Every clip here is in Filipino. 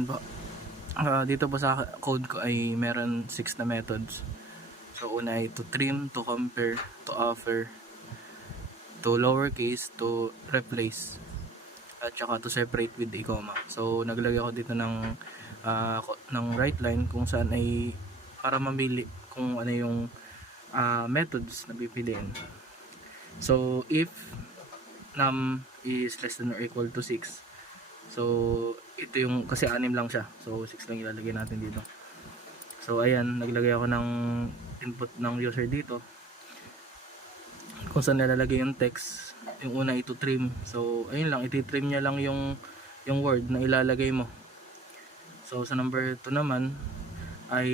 ayan po. Dito po sa code ko ay meron 6 na methods. So una ay to trim, to compare, to offer, to lowercase, to replace, at saka to separate with a comma. So naglagay ako dito ng right line kung saan ay para mamili kung ano yung methods na pipiliin. So if num is less than or equal to 6, so ito yung, kasi 6 lang siya, so 6 lang ilalagay natin dito. So ayan, naglagay ako ng input ng user dito kung saan nilalagay yung text. Yung una ito trim, so ayun lang, iti-trim niya lang yung word na ilalagay mo. So sa number 2 naman ay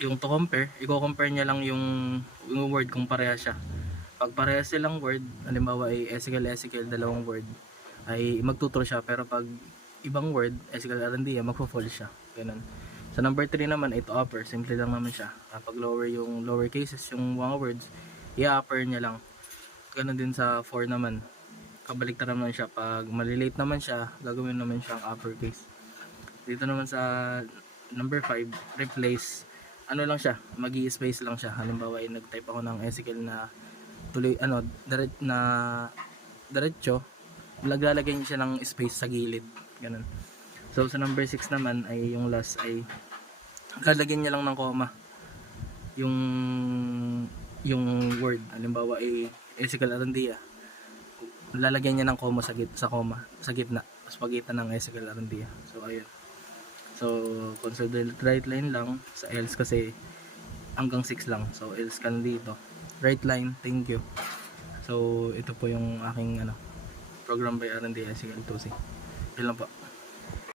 yung to compare, i-compare niya lang yung word kung pareha siya. Pag pareha silang word, halimbawa ay Ezekiel, dalawang word, ay magtutro siya, pero pag ibang word, Ezekiel Arandia, magfo-false siya. Ganun. Sa number 3 naman, ito upper, simple lang naman siya. Pag lower yung lower cases, yung mga words, i-upper niya lang. Ganun din sa 4 naman. Kabaliktad naman siya. Pag malilate naman siya, gagawin naman siyang uppercase. Dito naman sa number 5, replace, ano lang siya, magi-space lang siya. Halimbawa ay nag-type ako ng Ezekiel na tuloy, diretso, lalagay niya siya ng space sa gilid. Ganun. So sa number 6 naman ay yung last ay lalagyan niya lang ng comma yung word. Halimbawa ay Ezekiel Arandia, lalagyan niya ng comma sa gitna, sa pagitan ng Ezekiel Arandia. So ayun. So consider right line lang sa else kasi hanggang 6 lang. So else ka dito. Right line, thank you. So ito po yung aking program by R&D Ezekiel 2C. Yun lang po.